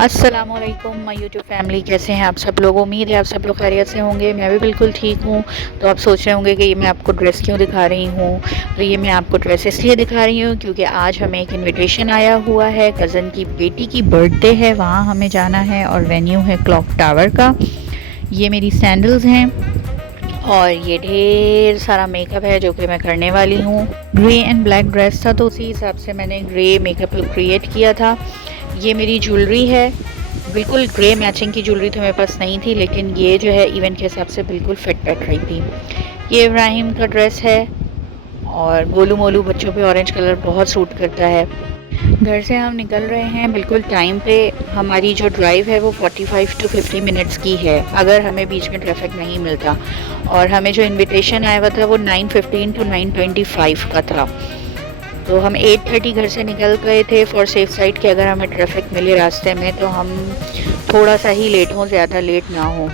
अस्सलामुअलैकुम my YouTube family, कैसे हैं आप सब लोग। उम्मीद है आप सब लोग खैरियत से होंगे। मैं भी बिल्कुल ठीक हूँ। तो आप सोच रहे होंगे कि ये मैं आपको ड्रेस क्यों दिखा रही हूँ। तो ये मैं आपको ड्रेस इसलिए दिखा रही हूँ क्योंकि आज हमें एक इनविटेशन आया हुआ है। कज़न की बेटी की बर्थडे है, वहाँ हमें जाना है और वेन्यू है क्लॉक टावर का। ये मेरी सैंडल्स हैं और ये ढेर सारा मेकअप है जो कि मैं करने वाली हूँ। ग्रे एंड ब्लैक ड्रेस था तो उसी हिसाब से मैंने ग्रे मेकअप लुक क्रिएट किया था। ये मेरी ज्वेलरी है, बिल्कुल ग्रे मैचिंग की ज्वेलरी तो मेरे पास नहीं थी, लेकिन ये जो है इवेंट के हिसाब से बिल्कुल फिट बैठ रही थी। ये इब्राहिम का ड्रेस है और गोलू मोलू बच्चों पे ऑरेंज कलर बहुत सूट करता है। घर से हम निकल रहे हैं बिल्कुल टाइम पे। हमारी जो ड्राइव है वो 45 टू 50 मिनट्स की है, अगर हमें बीच में ट्रैफिक नहीं मिलता। और हमें जो इनविटेशन आया हुआ था वो 9:15 टू 9:25 का था। तो हम 8:30 घर से निकल गए थे फॉर सेफ साइड कि अगर हमें ट्रैफिक मिले रास्ते में तो हम थोड़ा सा ही लेट हों, ज़्यादा लेट ना हो।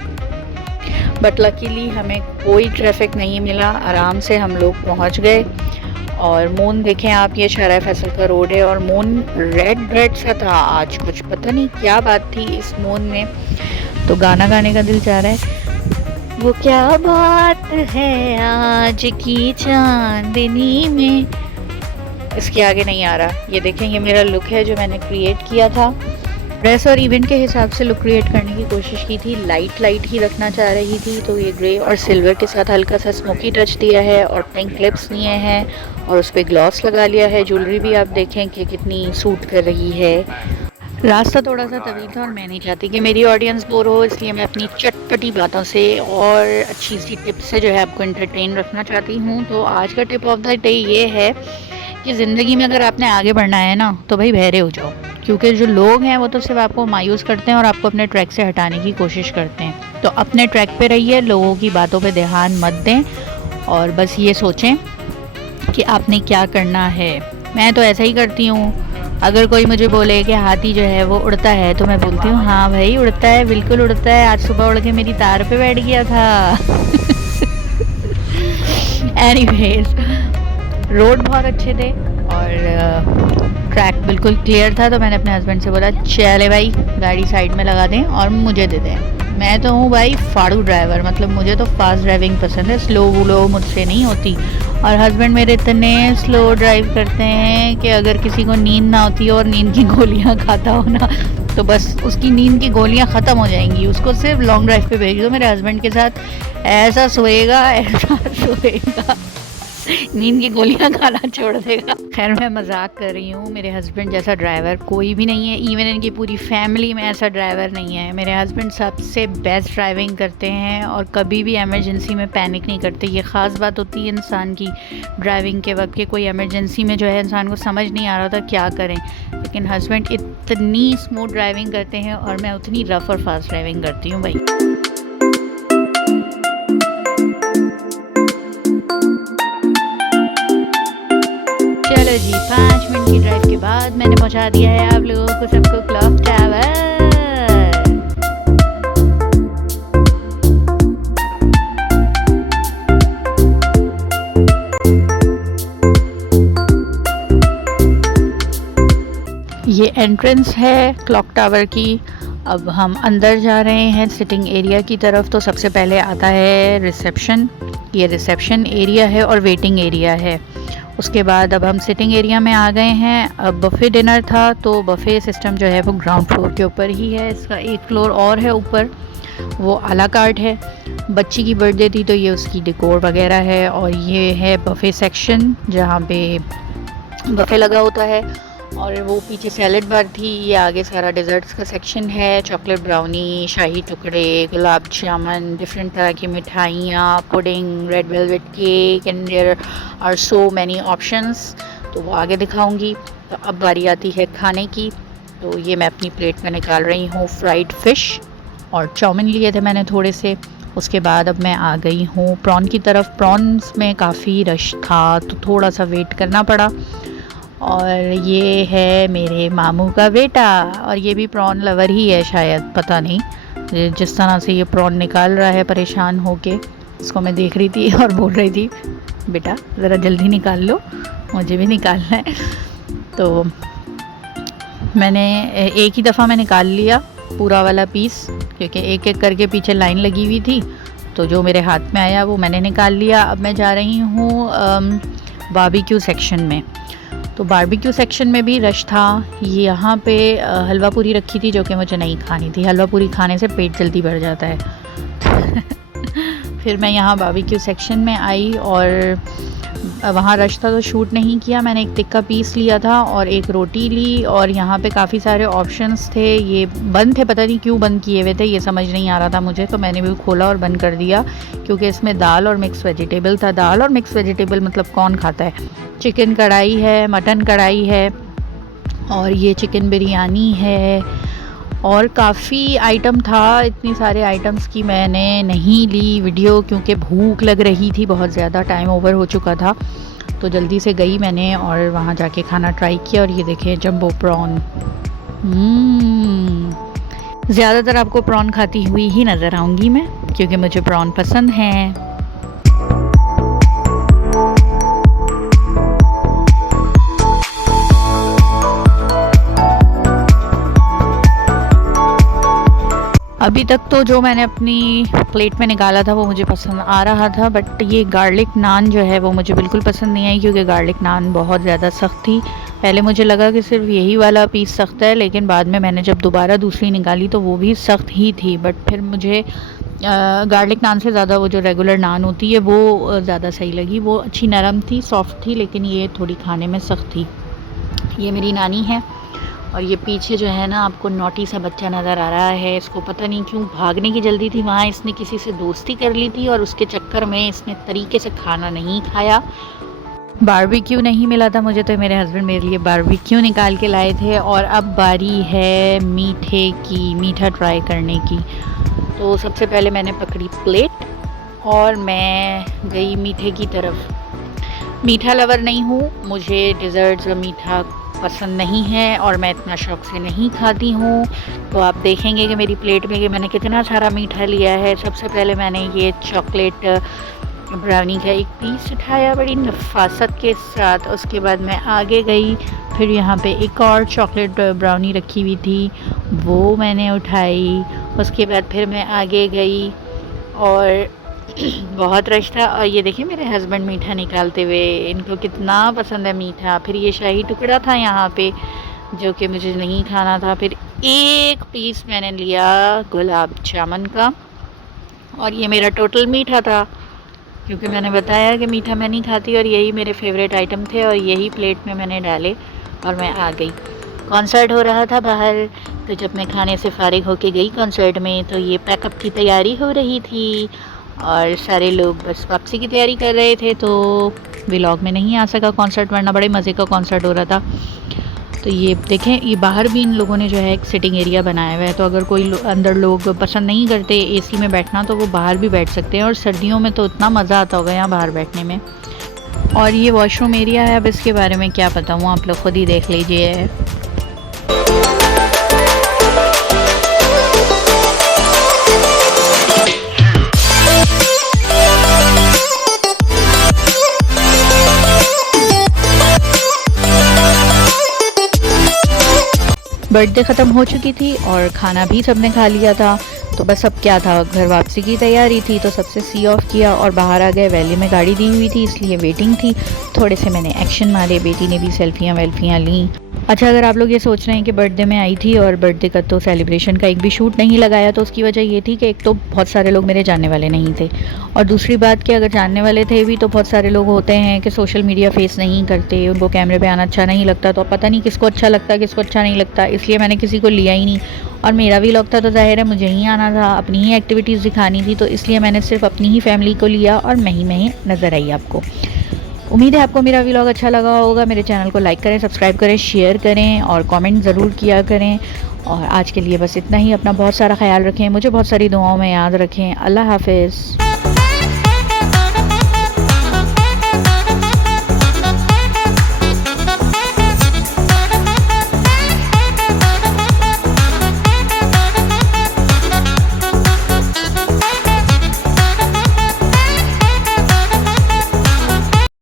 बट लकीली हमें कोई ट्रैफिक नहीं मिला, आराम से हम लोग पहुंच गए। और मून देखें आप, ये शाहरा फैसल का रोड है और मून रेड रेड सा था आज, कुछ पता नहीं क्या बात थी इस मून में। तो गाना गाने का दिल चाह रहा है। वो क्या बात है आज की चांदनी में, इसके आगे नहीं आ रहा। ये देखें, ये मेरा लुक है जो मैंने क्रिएट किया था। ड्रेस और इवेंट के हिसाब से लुक क्रिएट करने की कोशिश की थी, लाइट लाइट ही रखना चाह रही थी। तो ये ग्रे और सिल्वर के साथ हल्का सा स्मोकी टच दिया है और पिंक क्लिप्स लिए हैं और उस पर ग्लॉस लगा लिया है। ज्वेलरी भी आप देखें कि कितनी सूट कर रही है। रास्ता थोड़ा सा तवील था और मैं नहीं चाहती कि मेरी ऑडियंस बोर हो, इसलिए मैं अपनी चटपटी बातों से और अच्छी सी टिप से जो है आपको एंटरटेन रखना चाहती हूँ। तो आज का टिप ऑफ द डे ये है कि ज़िंदगी में अगर आपने आगे बढ़ना है ना तो भाई बहरे हो जाओ, क्योंकि जो लोग हैं वो तो सिर्फ आपको मायूस करते हैं और आपको अपने ट्रैक से हटाने की कोशिश करते हैं। तो अपने ट्रैक पे रहिए, लोगों की बातों पे ध्यान मत दें और बस ये सोचें कि आपने क्या करना है। मैं तो ऐसा ही करती हूँ। अगर कोई मुझे बोले कि हाथी जो है वो उड़ता है तो मैं बोलती हूँ हाँ भाई उड़ता है, बिल्कुल उड़ता है, आज सुबह उड़ के मेरी तार पे बैठ गया था। एनीवेज, रोड बहुत अच्छे थे और ट्रैक बिल्कुल क्लियर था। तो मैंने अपने हस्बैंड से बोला चले भाई गाड़ी साइड में लगा दें और मुझे दे दें। मैं तो हूँ भाई फाड़ू ड्राइवर, मतलब मुझे तो फास्ट ड्राइविंग पसंद है, स्लो वुलो मुझसे नहीं होती। और हस्बैंड मेरे इतने स्लो ड्राइव करते हैं कि अगर किसी को नींद ना होती और नींद की गोलियाँ खाता हो ना तो बस उसकी नींद की गोलियाँ ख़त्म हो जाएंगी। उसको सिर्फ लॉन्ग ड्राइव पे भेज दो मेरे हस्बैंड के साथ, ऐसा सोएगा ऐसा सोएगा, नींद की गोलियां खाना छोड़ देगा। खैर मैं मजाक कर रही हूँ। मेरे हस्बैंड जैसा ड्राइवर कोई भी नहीं है, इवन इनकी पूरी फैमिली में ऐसा ड्राइवर नहीं है। मेरे हस्बैंड सबसे बेस्ट ड्राइविंग करते हैं और कभी भी इमरजेंसी में पैनिक नहीं करते। ये ख़ास बात होती है इंसान की ड्राइविंग के वक्त कि कोई इमरजेंसी में जो है इंसान को समझ नहीं आ रहा था क्या करें, लेकिन हस्बैंड इतनी स्मूथ ड्राइविंग करते हैं और मैं उतनी रफ़ और फास्ट ड्राइविंग करती हूँ भाई। चलो जी, 5 मिनट की ड्राइव के बाद मैंने पहुंचा दिया है आप लोगों को सबको क्लॉक टावर। ये एंट्रेंस है क्लॉक टावर की। अब हम अंदर जा रहे हैं सिटिंग एरिया की तरफ। तो सबसे पहले आता है रिसेप्शन। ये रिसेप्शन एरिया है और वेटिंग एरिया है। उसके बाद अब हम सिटिंग एरिया में आ गए हैं। अब बफ़े डिनर था तो बफ़े सिस्टम जो है वो ग्राउंड फ्लोर के ऊपर ही है। इसका एक फ्लोर और है ऊपर, वो आला कार्ट है। बच्ची की बर्थडे थी तो ये उसकी डेकोर वगैरह है। और ये है बफ़े सेक्शन जहाँ पे बफ़े लगा होता है। और वो पीछे सैलड बार थी। ये आगे सारा डेजर्ट्स का सेक्शन है, चॉकलेट ब्राउनी, शाही टुकड़े, गुलाब जामुन, डिफरेंट तरह की मिठाइयाँ, pudding, red velvet cake and there are so many options. तो वो आगे दिखाऊंगी। तो अब बारी आती है खाने की। तो ये मैं अपनी प्लेट में निकाल रही हूँ फ्राइड फ़िश और चाउमीन लिए थे मैंने थोड़े से। उसके बाद अब मैं आ गई हूँ प्रॉन की तरफ। प्रॉन्स में काफ़ी रश था तो थोड़ा सा वेट करना पड़ा। और ये है मेरे मामू का बेटा और ये भी प्रॉन लवर ही है शायद, पता नहीं। जिस तरह से ये प्रॉन निकाल रहा है परेशान होके, इसको मैं देख रही थी और बोल रही थी बेटा ज़रा जल्दी निकाल लो, मुझे भी निकालना है। तो मैंने एक ही दफ़ा में निकाल लिया पूरा वाला पीस, क्योंकि एक एक करके पीछे लाइन लगी हुई थी, तो जो मेरे हाथ में आया वो मैंने निकाल लिया। अब मैं जा रही हूँ बारबेक्यू सेक्शन में। तो बारबेक्यू सेक्शन में भी रश था। ये यहाँ पे हलवा पूरी रखी थी जो कि मुझे नहीं खानी थी। हलवा पूरी खाने से पेट जल्दी भर जाता है। फिर मैं यहाँ बारबेक्यू सेक्शन में आई और वहाँ रश था तो शूट नहीं किया। मैंने एक टिक्का पीस लिया था और एक रोटी ली, और यहाँ पे काफ़ी सारे ऑप्शंस थे। ये बंद थे, पता नहीं क्यों बंद किए हुए थे, ये समझ नहीं आ रहा था मुझे, तो मैंने भी खोला और बंद कर दिया, क्योंकि इसमें दाल और मिक्स वेजिटेबल था। दाल और मिक्स वेजिटेबल मतलब कौन खाता है। चिकन कढ़ाई है, मटन कढ़ाई है, और ये चिकन बिरयानी है, और काफ़ी आइटम था। इतनी सारे आइटम्स की मैंने नहीं ली वीडियो, क्योंकि भूख लग रही थी बहुत ज़्यादा, टाइम ओवर हो चुका था। तो जल्दी से गई मैंने और वहाँ जाके खाना ट्राई किया। और ये देखें जंबो प्रॉन। ज़्यादातर आपको प्रॉन खाती हुई ही नज़र आऊँगी मैं, क्योंकि मुझे प्रॉन पसंद हैं। अभी तक तो जो मैंने अपनी प्लेट में निकाला था वो मुझे पसंद आ रहा था, बट ये गार्लिक नान जो है वो मुझे बिल्कुल पसंद नहीं आई, क्योंकि गार्लिक नान बहुत ज़्यादा सख्त थी। पहले मुझे लगा कि सिर्फ यही वाला पीस सख्त है, लेकिन बाद में मैंने जब दोबारा दूसरी निकाली तो वो भी सख्त ही थी। बट फिर मुझे गार्लिक नान से ज़्यादा वो जो रेगुलर नान होती है वो ज़्यादा सही लगी। वो अच्छी नरम थी, सॉफ्ट थी, लेकिन ये थोड़ी खाने में सख्त थी। ये मेरी नानी है, और ये पीछे जो है ना आपको नोटी सा बच्चा नज़र आ रहा है। इसको पता नहीं क्यों भागने की जल्दी थी, वहाँ इसने किसी से दोस्ती कर ली थी और उसके चक्कर में इसने तरीके से खाना नहीं खाया। बारबेक्यू नहीं मिला था मुझे, तो मेरे हस्बैंड मेरे लिए बारबेक्यू निकाल के लाए थे। और अब बारी है मीठे की, मीठा ट्राई करने की। तो सबसे पहले मैंने पकड़ी प्लेट और मैं गई मीठे की तरफ। मीठा लवर नहीं हूँ, मुझे डिज़र्ट्स और मीठा पसंद नहीं है, और मैं इतना शौक़ से नहीं खाती हूँ। तो आप देखेंगे कि मेरी प्लेट में कि मैंने कितना सारा मीठा लिया है। सबसे पहले मैंने ये चॉकलेट ब्राउनी का एक पीस उठाया बड़ी नफासत के साथ। उसके बाद मैं आगे गई, फिर यहाँ पे एक और चॉकलेट ब्राउनी रखी हुई थी, वो मैंने उठाई। उसके बाद फिर मैं आगे गई और बहुत रश था। और ये देखिए मेरे हस्बैंड मीठा निकालते हुए, इनको कितना पसंद है मीठा। फिर ये शाही टुकड़ा था यहाँ पे जो कि मुझे नहीं खाना था। फिर एक पीस मैंने लिया गुलाब जामुन का, और ये मेरा टोटल मीठा था, क्योंकि मैंने बताया कि मीठा मैं नहीं खाती और यही मेरे फेवरेट आइटम थे, और यही प्लेट में मैंने डाले और मैं आ गई। कॉन्सर्ट हो रहा था बाहर, तो जब मैं खाने से फारिग होके गई कॉन्सर्ट में, तो ये पैकअप की तैयारी हो रही थी और सारे लोग बस वापसी की तैयारी कर रहे थे। तो व्लॉग में नहीं आ सका कॉन्सर्ट, वरना बड़े मज़े का कॉन्सर्ट हो रहा था। तो ये देखें, ये बाहर भी इन लोगों ने जो है एक सिटिंग एरिया बनाया हुआ है, तो अगर कोई अंदर लोग पसंद नहीं करते एसी में बैठना, तो वो बाहर भी बैठ सकते हैं। और सर्दियों में तो इतना मज़ा आता होगा यहाँ बाहर बैठने में। और ये वॉशरूम एरिया है, अब इसके बारे में क्या बताऊँ, आप लोग खुद ही देख लीजिए। बर्थडे ख़त्म हो चुकी थी और खाना भी सबने खा लिया था, तो बस अब क्या था, घर वापसी की तैयारी थी। तो सबसे सी ऑफ किया और बाहर आ गए। वैली में गाड़ी दी हुई थी, इसलिए वेटिंग थी। थोड़े से मैंने एक्शन मारे, बेटी ने भी सेल्फियाँ वेल्फियाँ लीं। अच्छा, अगर आप लोग ये सोच रहे हैं कि बर्थडे में आई थी और बर्थडे का तो सेलिब्रेशन का एक भी शूट नहीं लगाया, तो उसकी वजह ये थी कि एक तो बहुत सारे लोग मेरे जानने वाले नहीं थे, और दूसरी बात कि अगर जानने वाले थे भी तो बहुत सारे लोग होते हैं कि सोशल मीडिया फेस नहीं करते, उनको कैमरे पे आना अच्छा नहीं लगता। तो पता नहीं किसको अच्छा लगता किसको अच्छा नहीं लगता, इसलिए मैंने किसी को लिया ही नहीं। और मेरा भी व्लॉग था तो जाहिर है मुझे ही आना था, अपनी ही एक्टिविटीज़ दिखानी थी, तो इसलिए मैंने सिर्फ अपनी ही फैमिली को लिया और मैं ही नज़र आई आपको। उम्मीद है आपको मेरा व्लॉग अच्छा लगा होगा। मेरे चैनल को लाइक करें, सब्सक्राइब करें, शेयर करें और कमेंट ज़रूर किया करें। और आज के लिए बस इतना ही। अपना बहुत सारा ख्याल रखें, मुझे बहुत सारी दुआओं में याद रखें। अल्लाह हाफ़िज़।